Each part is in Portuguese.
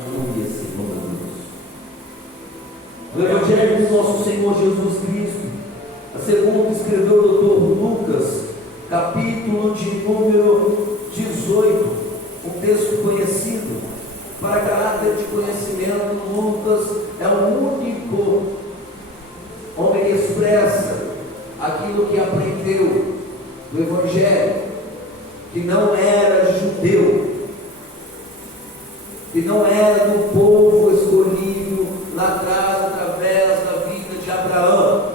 Aleluia, Senhor Deus. No Evangelho do nosso Senhor Jesus Cristo, segundo escreveu o doutor Lucas, capítulo de número 18, um texto conhecido. Para caráter de conhecimento, Lucas é o único homem que expressa aquilo que aprendeu do Evangelho, que não era judeu, que não era do povo escolhido lá atrás, através da vida de Abraão.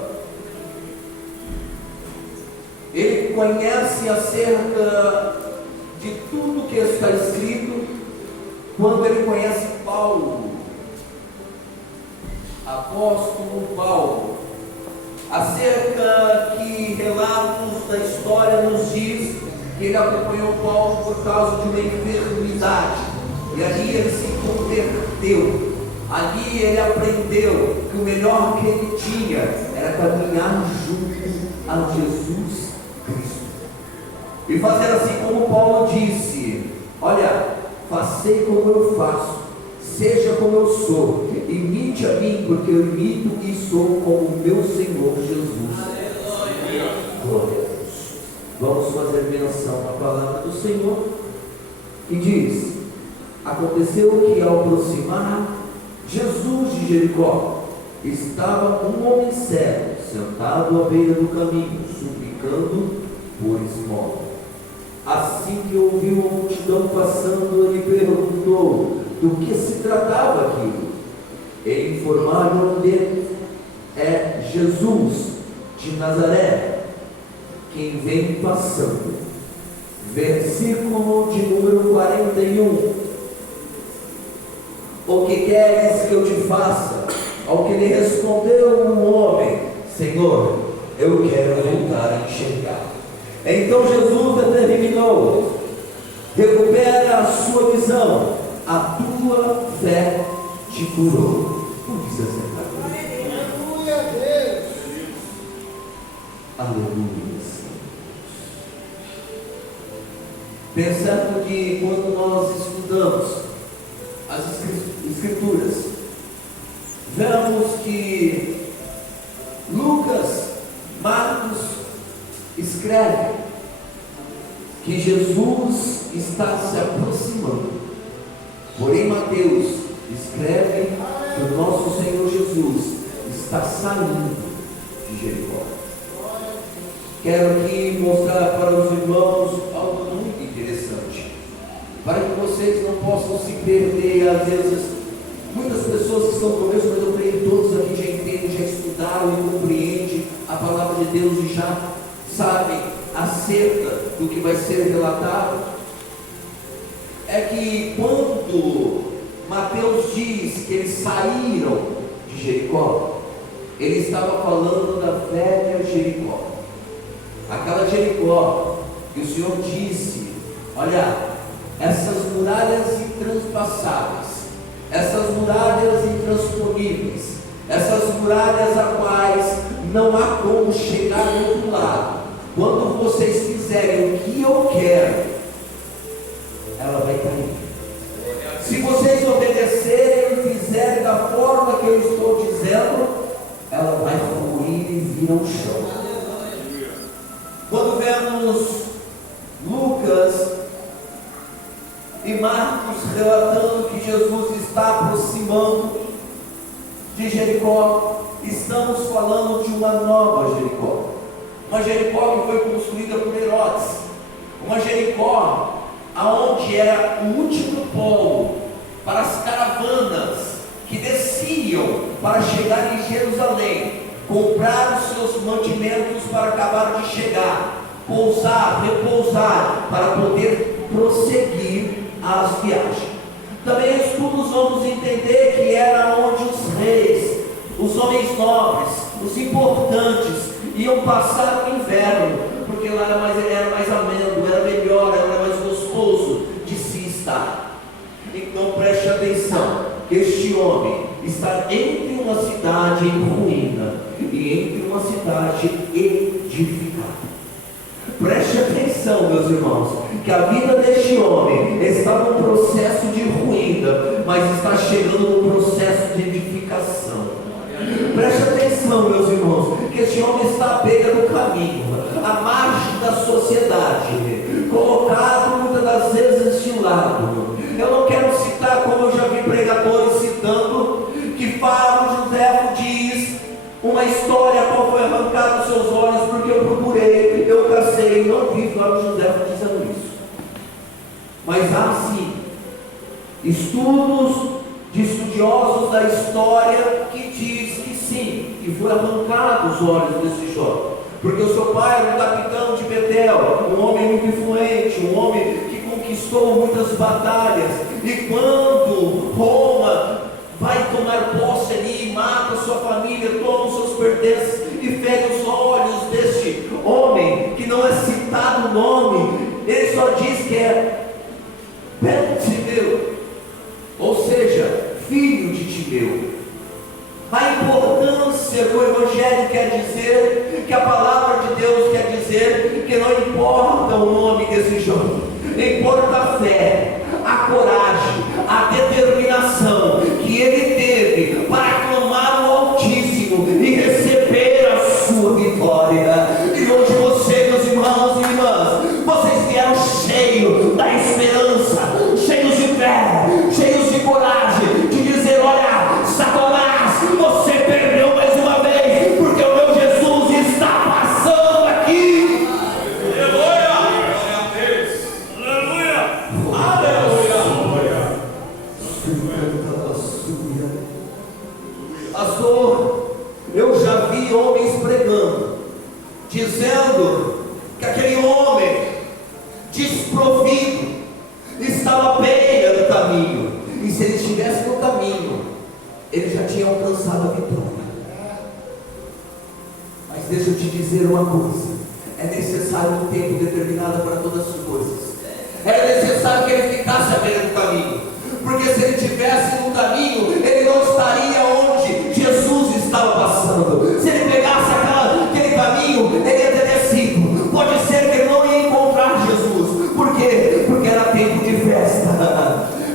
Ele conhece acerca de tudo que está escrito quando ele conhece Paulo, apóstolo Paulo, acerca que relatos da história nos diz que ele acompanhou Paulo por causa de uma enfermidade, e ali ele se converteu, ali ele aprendeu que o melhor que ele tinha era caminhar junto a Jesus Cristo, e fazer assim como Paulo disse: olha, facei como eu faço, seja como eu sou, imite a mim, porque eu imito e sou como o meu Senhor Jesus. Aleluia. Glória a Deus. Vamos fazer menção à palavra do Senhor, que diz: aconteceu que ao aproximar Jesus de Jericó, estava um homem cego, sentado à beira do caminho, suplicando por esmola. Assim que ouviu a multidão passando, ele perguntou do que se tratava aquilo. E informaram-lhe: é Jesus de Nazaré, quem vem passando. Versículo de número 41. O que queres que eu te faça? Ao que lhe respondeu um homem: Senhor, eu quero voltar a enxergar. Então Jesus determinou: recupera a sua visão, a tua fé te curou. Por isso aleluia a Deus. Aleluia, Senhor. Pensando que quando nós estudamos as Escrituras, vemos que Lucas, Marcos escreve que Jesus está se aproximando, porém Mateus escreve que o nosso Senhor Jesus está saindo de Jericó. Quero aqui mostrar para os irmãos algo muito interessante, para que vocês não possam se perder. Às vezes, muitas pessoas que estão conosco, mas eu creio que todos aqui já entendem, já estudaram e compreendem a palavra de Deus e já sabem acerca do que vai ser relatado. É que quando Mateus diz que eles saíram de Jericó, ele estava falando da velha Jericó, aquela Jericó que o Senhor disse: olha, essas muralhas intraspassáveis, essas muralhas intransponíveis, essas muralhas a quais não há como chegar do outro lado, quando vocês fizerem o que eu quero, ela vai cair. Se vocês obedecerem e fizerem da forma que eu estou dizendo, ela vai ruir e vir ao chão. Quando vemos Lucas e Marcos relatando que Jesus está aproximando de Jericó, estamos falando de uma nova Jericó, uma Jericó que foi construída por Herodes, uma Jericó aonde era o último polo para as caravanas que desciam para chegar em Jerusalém, comprar os seus mantimentos para acabar de chegar, pousar, repousar, para poder prosseguir as viagens. Também estudos vamos entender que era onde os reis, os homens nobres, os importantes iam passar o inverno, porque lá era mais ameno, era melhor, era mais gostoso de se estar. Então preste atenção, que este homem está entre uma cidade em ruína e entre uma cidade edificada. Preste atenção, meus irmãos, que a vida deste homem está num processo de ruína, mas está chegando no processo de edificação. Preste atenção, meus irmãos, que esse homem está à beira do caminho, à margem da sociedade, colocado muitas das vezes de lado. Eu não quero citar, como eu já vi pregadores citando, que Fábio José diz uma história a qual foi arrancado dos seus olhos, porque eu procurei, eu cacei, não vi Fábio José dizendo isso. Mas há sim estudos de estudiosos da história que diz que sim, que foi arrancado os olhos desse jovem, porque o seu pai era um capitão de Betel, um homem muito influente, um homem que conquistou muitas batalhas, e quando Roma vai tomar posse ali, mata sua família, toma os seus pertences e fere os olhos deste homem, que não é citado o nome, ele só diz que é Timeu, ou seja, filho de Timeu. A importância do Evangelho quer dizer, que a palavra de Deus quer dizer, que não importa o nome desse jovem, importa a fé, a coragem, a determinação que ele teve para clamar ao Altíssimo e receber a sua vitória. E hoje você, meus irmãos e irmãs, vocês vieram cheios da esperança, cheios de fé, cheios de coragem, de dizer: olha, Satanás, você perdeu mais uma vez, porque o meu Jesus está passando aqui. Aleluia! Aleluia! Aleluia! Pastor, eu já vi homens pregando, dizendo que aquele homem desprovido estava à beira do caminho, e se ele estivesse no caminho, ele já tinha alcançado a vitória. Mas deixa eu te dizer uma coisa: é necessário um tempo determinado para todas as coisas. É necessário que ele ficasse à beira do caminho, porque se ele estivesse no caminho, ele não estaria onde Jesus estava passando. Se ele pegasse aquele caminho, ele ia ter descido. Pode ser que ele não ia encontrar Jesus. Por quê? Porque era tempo de festa.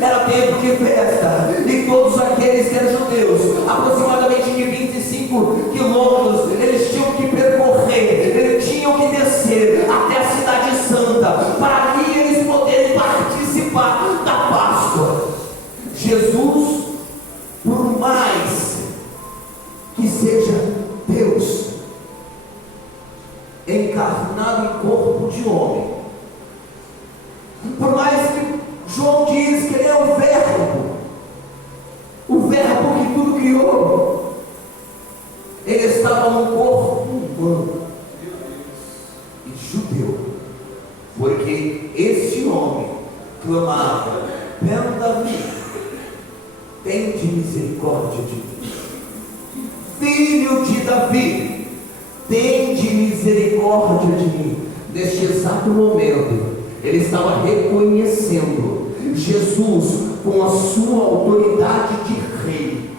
Era tempo de festa, e todos aqueles que eram judeus, aproximadamente de 25 quilômetros, eles tinham que percorrer, eles tinham que descer até a cidade santa, para ali eles poderem participar da Páscoa. Jesus, por mais que seja Deus encarnado em corpo de homem, por mais que João diz que ele é o verbo que tudo criou, ele estava num corpo humano e judeu, porque esse homem clamava: pelo Davi, tende misericórdia de mim. Filho de Davi, tende misericórdia de mim. Neste exato momento, ele estava reconhecendo Jesus com a sua autoridade de rei,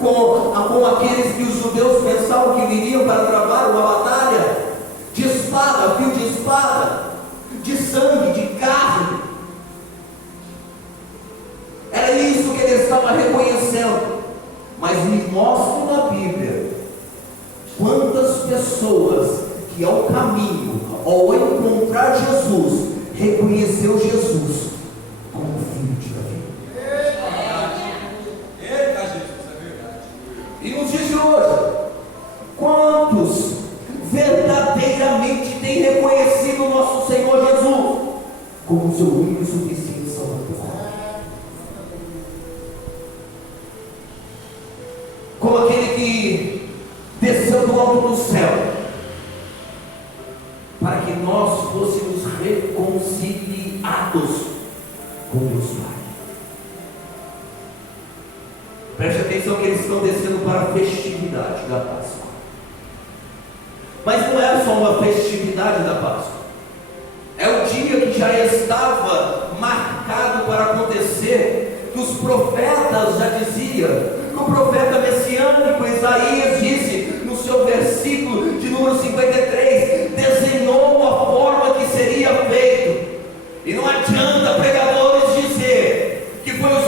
com aqueles que os judeus pensavam que viriam para travar uma batalha de espada, fio de espada, de sangue, de carne. Era isso que ele estava reconhecendo. Mas me mostra na Bíblia quantas pessoas que ao caminho, ao encontrar Jesus, reconheceu Jesus como filho de Davi. Eita, Jesus, é verdade. E nos dias de hoje, quantos verdadeiramente têm reconhecido o nosso Senhor Jesus como seu único e suficiente Salvador? Como aquele que desceu do alto do céu para que nós fôssemos reconciliados com Deus Pai. Preste atenção que eles estão descendo para a festividade da Páscoa. Mas não é só uma festividade da Páscoa. É o dia que já estava marcado para acontecer, que os profetas já diziam, que o profeta messiânico Isaías disse no seu versículo de número 53, desenhou a forma que seria feito. E não adianta pregadores dizer que foi os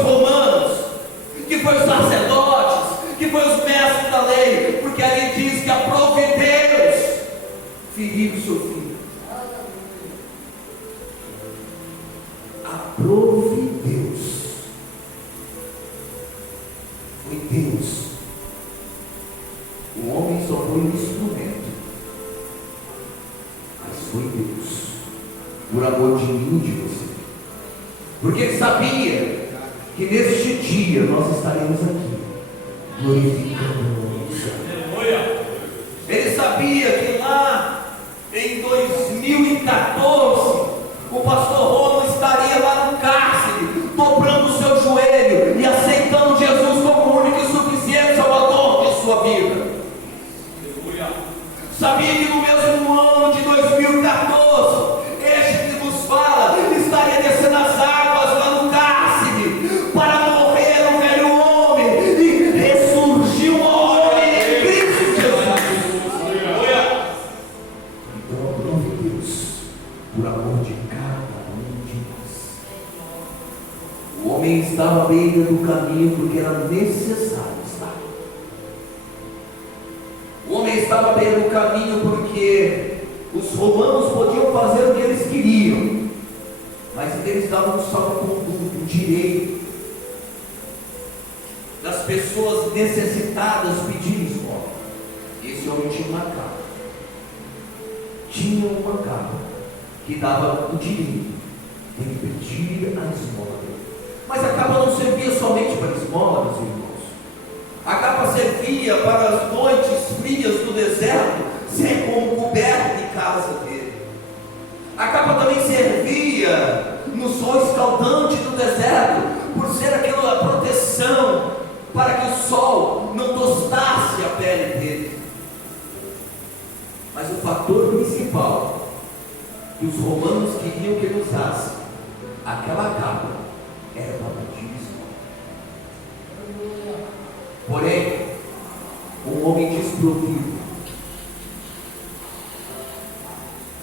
que neste dia nós estaremos aqui, glorificando o nome do Senhor. Ele sabia que lá em 2014, o pastor Romo estaria lá no cárcere, dobrando o seu joelho e aceitando Jesus como o único e suficiente salvador de sua vida. Sabia que no mesmo ano de 2014, este que nos fala estaria descendo as águas lá no cárcere para morrer o velho homem e ressurgiu o homem em Cristo Jesus. Então aprove Deus por amor de cada um de nós. O homem estava à beira do caminho porque era necessário estar. O homem estava à beira do caminho porque os romanos podiam fazer o que eles queriam, mas eles davam um salvo-conduto, um direito das pessoas necessitadas pedirem esmola. Esse homem tinha uma capa. Tinha uma capa que dava o direito de pedir a esmola dele. Mas a capa não servia somente para esmola, meus irmãos. A capa servia para as noites frias do deserto ser como coberta de casa dele. A capa também servia no sol escaldante do deserto, por ser aquela proteção para que o sol não tostasse a pele dele. Mas o fator principal que os romanos queriam que ele usasse, aquela capa, era para pedir esmola. Porém, um homem desprovido,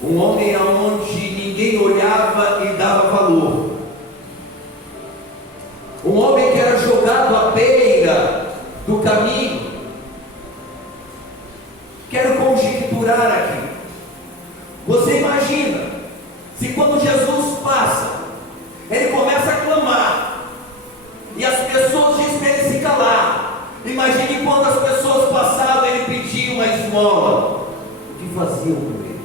um homem aonde ninguém olhava e dava valor, um homem que era jogado à beira do caminho. Quero conjecturar aqui. Você imagina, se quando Jesus passa, ele começa a clamar, e as pessoas dizem para ele se calar. Imagine quando as pessoas passavam, ele pedia uma esmola. O que faziam com ele?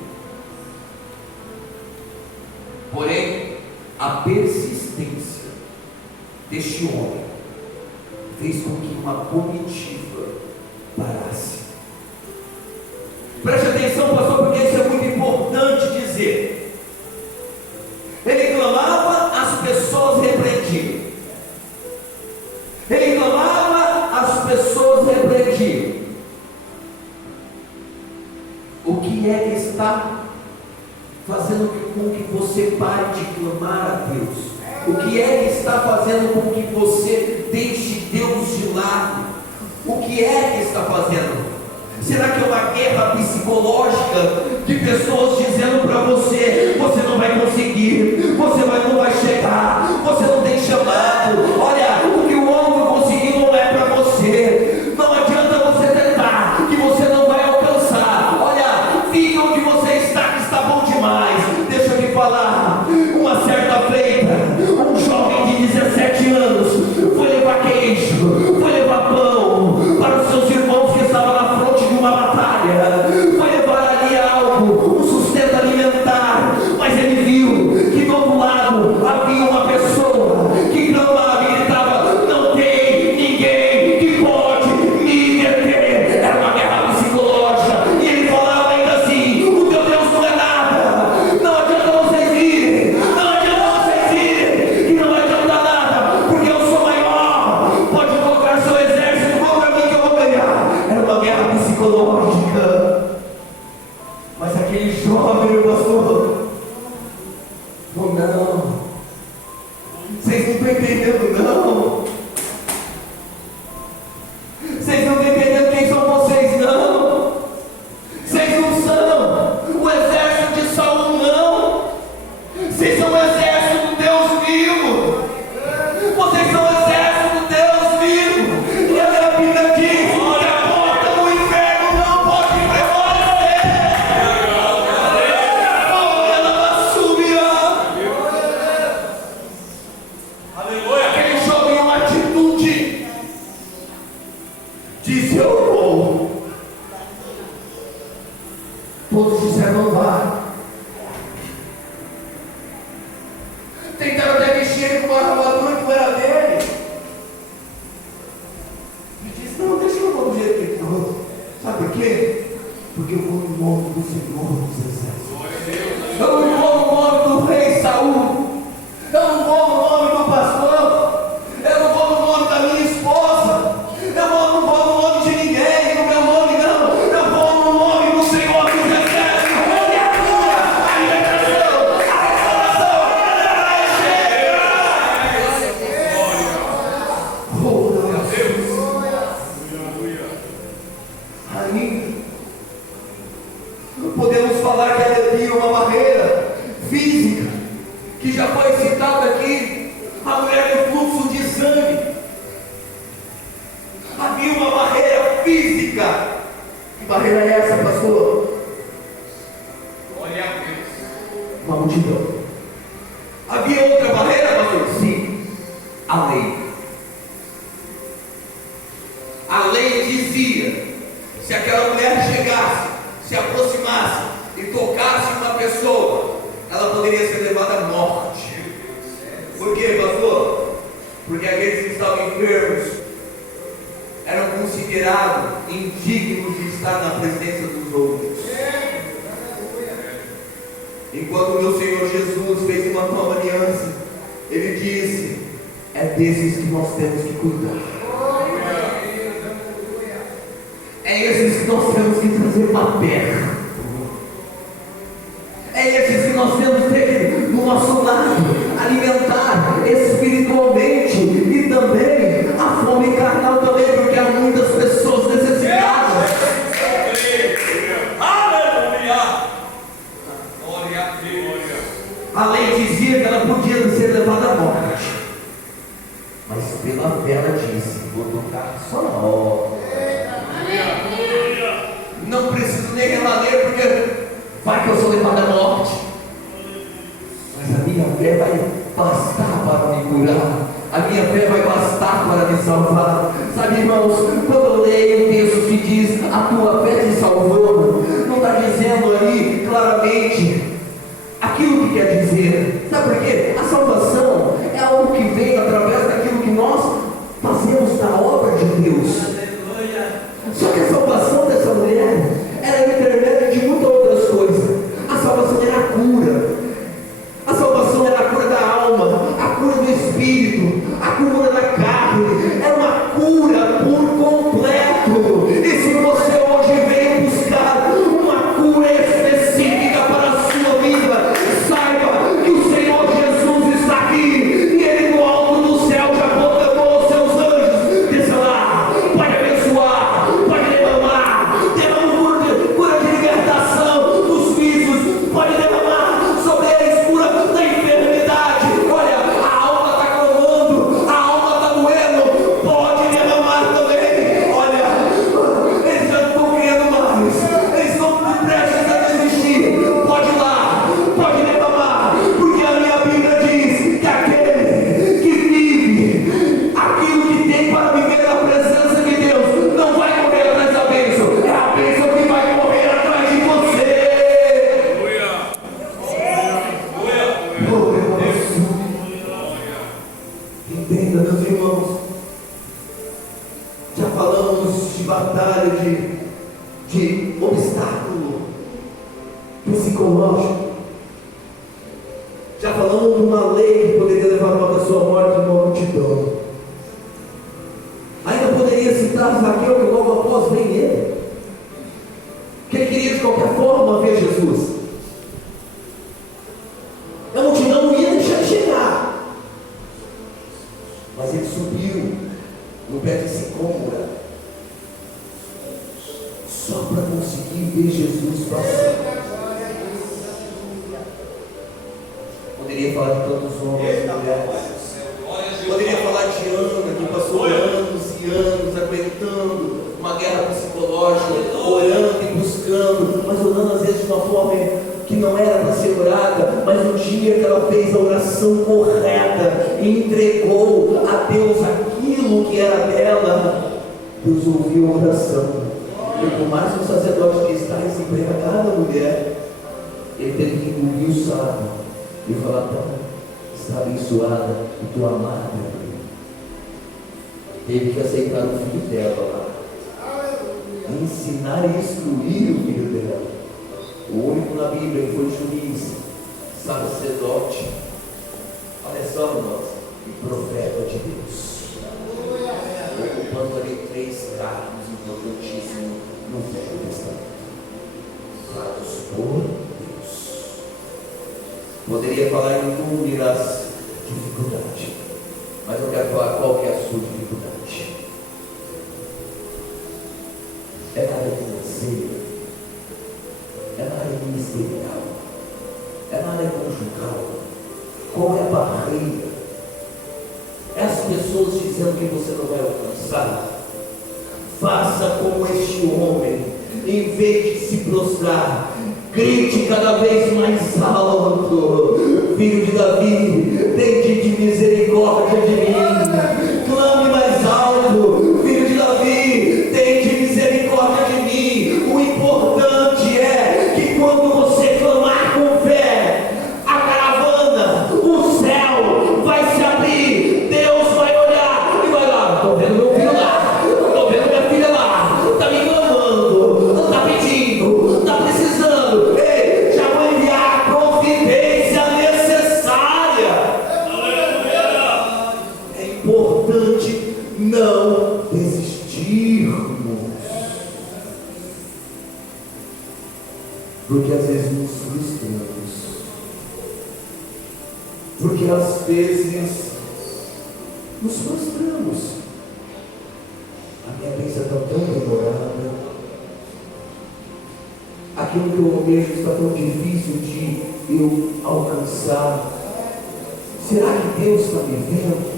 Porém, a persistência deste homem fez com que uma comitiva parasse. Preste atenção, pastor, porque isso é muito importante dizer. Ele clamava, as pessoas repreendiam. Ele clamava, as pessoas repreendiam. O que é que está fazendo com que você pare de clamar a Deus? O que é que está fazendo com que você deixe Deus de lado? O que é que está fazendo? Será que é uma guerra psicológica de pessoas dizendo para você: você não vai conseguir, você não vai chegar, você não tem chamado, olha, o que o outro conseguiu não é para você, não adianta você tentar, que você não vai alcançar, olha, fica onde você está, que está bom demais. Deixa eu te falar, uma certa feita, um jovem de 17 anos foi levar queijo, foi levar pão para os seus irmãos que estavam na frente de uma batalha, foi levar ali algo, um sustento alimentar, mas ele viu que do outro lado havia uma pessoa que clamava e gritava: não tem ninguém que pode me deter. Era uma guerra psicológica, e ele falava ainda assim: o teu Deus não é nada, não adianta vocês irem, não adianta vocês irem, que não vai adiantar nada, porque eu sou maior, pode colocar seu exército contra mim que eu vou ganhar. Era uma guerra psicológica. Mas aquele jovem, meu pastor, não, vocês não estão entendendo, não. Vocês não estão entendendo quem são vocês, não. Vocês não são o exército de Saul, não. Vocês são o exército do Deus vivo. Vocês são o exército do Deus vivo. E a minha Bíblia diz que a porta do inferno não pode prevalecer. Ela vai subir. Aleluia. Aquele jovem, uma atitude, disse: eu vou. Todos disseram: não vai. Tentaram até vestir ele com uma armadura que não era dele. barreira é essa, pastor? Glória a Deus. Uma multidão. Havia outra barreira, pastor? Sim, a lei. A lei dizia: se aquela mulher chegasse, se aproximasse e tocasse uma pessoa, ela poderia ser levada à morte. Por quê, pastor? Porque aqueles que estavam enfermos eram considerados indignos de estar na presença dos outros. Enquanto o meu Senhor Jesus fez uma nova aliança, Ele disse: é desses que nós temos que cuidar. É esses que nós temos que trazer para perto. É esses que nós temos que ter no nosso lado, alimentar espiritualmente e também a fome carnal também, porque há muitas pessoas necessitadas. Aleluia! Glória a Deus. A lei dizia que ela podia ser levada à morte, mas pela fé ela disse: vou tocar só na hora. Não preciso nem relar, porque vai que eu sou levado à morte, mas a minha fé vai bastar para me curar, a minha fé vai bastar para me salvar. Sabe, irmãos, quando eu leio o texto que diz: a tua fé te salvou, não está dizendo ali claramente aquilo que quer dizer. Sabe por quê? A salvação é algo que vem através daquilo que nós fazemos na obra de Deus. Só que a salvação dessa mulher era intermédio de muitas outras coisas. A salvação era a cura. A salvação era a cura da alma, a cura do espírito, a cura da carne. Era uma cura por completo. E se você hoje veio buscar uma cura específica para a sua vida, saiba que o Senhor Jesus está aqui, e Ele no alto do céu já proclamou os seus anjos: desça lá, pode abençoar, pode derramar cura de libertação dos vícios, pode derramar sobre eles cura da enfermidade. Olha, a alma está clamando, a alma está doendo, pode derramar também. Olha, eles já estão querendo mais, eles estão prestes a desistir. Pode ir lá, pode derramar, porque a minha Bíblia diz que aquele que vive aquilo que tem para viver na presença de Deus não vai correr atrás da bênção, é a bênção que vai correr atrás de você. Oh, meu Deus. Entenda, meus irmãos, já falamos de batalha, de obstáculo psicológico, já falamos de uma lei que poderia levar uma pessoa à morte em uma multidão. Ainda poderia citar Zaqueu, que logo após vem ele, que ele queria de qualquer forma ver Jesus. A multidão não ia deixar de chegar, mas ele subiu no pé de sicômora só para conseguir ver Jesus passar. Poderia falar de tantos homens e mulheres, poderia falar de Ana, que passou anos e anos aguentando uma guerra psicológica, orando e buscando, mas orando às vezes de uma forma que não era para ser orada. Mas no dia que ela fez a oração correta e entregou a Deus aquilo que era dela, Deus ouviu a oração. E por mais que o sacerdote que está desempregada, mulher, ele teve que engolir o sábio e falar: tá, está abençoada e tua amada. Teve que aceitar o filho dela lá, ensinar e instruir o filho dela. O único na Bíblia que foi juiz, sacerdote, olha só, irmãos, e profeta de Deus, ocupando ali 3 cargos importantíssimos no Velho Testamento, dados por Deus. Poderia falar em inúmeras dificuldades, mas eu quero falar qual que é a sua dificuldade. É na área financeira, é na área ministerial, é na área conjugal. Qual é a barreira? É as pessoas dizendo que você não vai alcançar. Faça como este homem em vez de se prostrar, grite cada vez mais alto: Filho de Davi, tende de misericórdia de mim. Clame mais alto: Filho de Davi, tende misericórdia de mim. O importante é que quando você clamar com fé, a caravana, o céu vai se abrir. Deus vai olhar e vai lá: estou vendo meu filho lá, estou vendo minha filha lá, está me clamando, está pedindo, está precisando. Ei, já vou enviar a providência necessária. É importante não desistirmos, porque às vezes nos frustramos, porque às vezes nos frustramos. A minha bênção está tão demorada, aquilo que eu almejo está tão difícil de eu alcançar. Será que Deus está me vendo?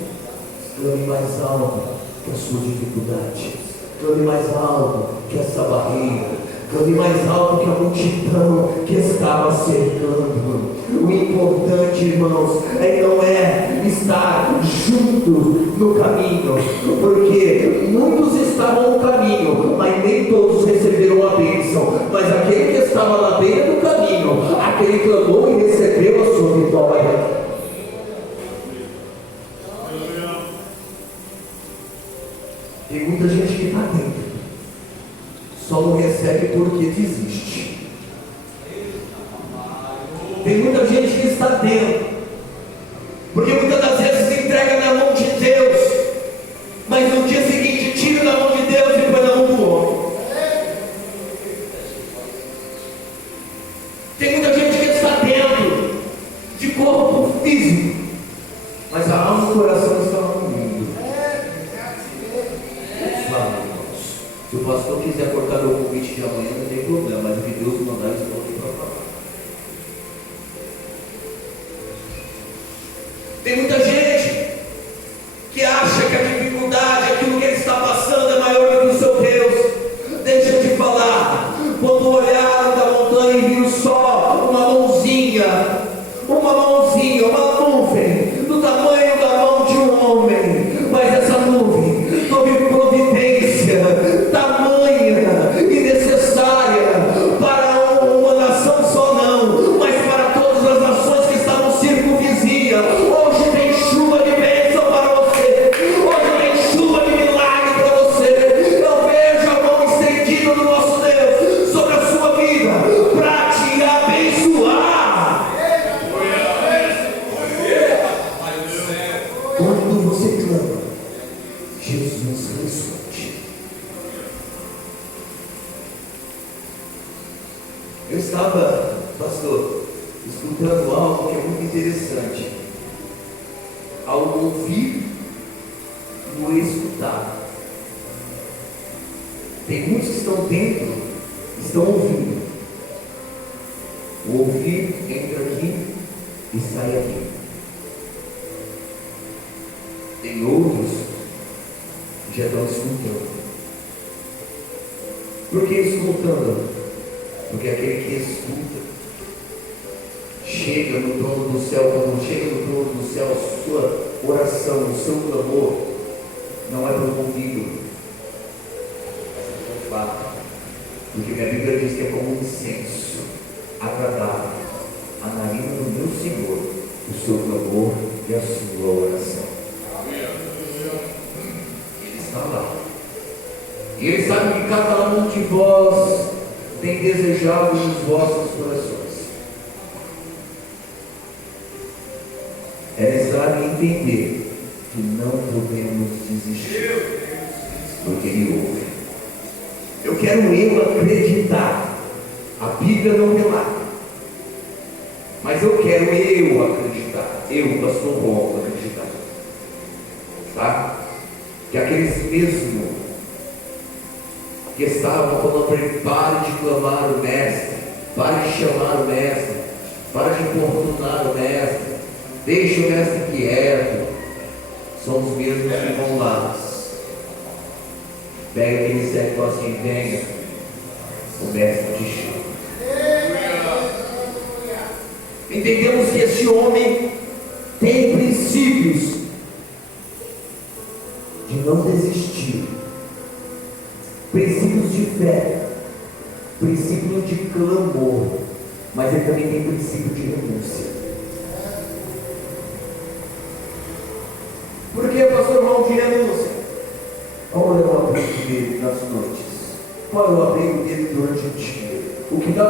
Clame mais alto que a sua dificuldade, clame mais alto que essa barreira, clame mais alto que a multidão que estava cercando. O importante, irmãos, não é estar junto no caminho, porque muitos estavam no caminho, mas nem todos receberam a bênção. Mas aquele que estava lá dentro do caminho, aquele clamou e recebeu a sua vitória. Tem muita gente que está dentro, só não recebe porque desiste. Tem muita gente que está dentro, porque muitas das vezes entrega na mão de Deus, mas no dia seguinte tira da mão de Deus e põe na mão do homem. Tem muita gente que está dentro de corpo físico, mas a alma e o coração estão ruindo. Se o pastor quiser cortar meu convite de amanhã, não tem problema, mas o que Deus mandar, eu estou aqui para falar. Tem muita gente que acha que a dificuldade, aquilo que ele está passando, é maior do que o seu Deus. Deixa eu te falar: quando olharam da montanha e viram só uma mãozinha, uma nuvem do tamanho da mão de um homem, mas essa nuvem teve providência tamanha e necessária para uma nação só, não, mas para todas as nações que estavam circunvizinhas. Hoje tem chuva de bênção para você, hoje tem chuva de milagre para você. Eu vejo a mão estendida do nosso Deus sobre a sua vida para te abençoar. Quando você clama, Jesus responde. Eu estava, pastor, escutando algo que é muito interessante. Ao ouvir e o escutar. Tem muitos que estão dentro, estão ouvindo. O ouvir entra aqui e sai aqui. Tem outros que já estão escutando. Por que escutando? Porque aquele que escuta chega no trono do céu. Quando chega no trono do céu, a sua oração, o seu clamor não é promovido, é fato. Porque minha Bíblia diz que é como um incenso agradável à narina do meu Senhor, o seu clamor e a sua oração. Ele está lá. E Ele sabe que cada um de vós tem desejado nos vossos corações. É necessário entender que não podemos desistir, porque Ele ouve. Eu quero acreditar. A Bíblia não relata, mas eu quero acreditar. Pastor Romulo, acreditar. Tá? Que aqueles mesmo que estavam falando para ele: pare de clamar o Mestre, pare de chamar o Mestre, pare de importunar o Mestre, deixe o Mestre quieto. São os mesmos que vão lá, pega aquele servo e fala assim: venha, o mestre te chama. Entendemos que esse homem tem princípios de não desistir, princípios de fé, princípios de clamor, mas ele também tem princípio de renúncia. Por que, pastor João, de renúncia? Qual é o abrigo dele nas noites? Qual é o abrigo dele durante o dia? O que dá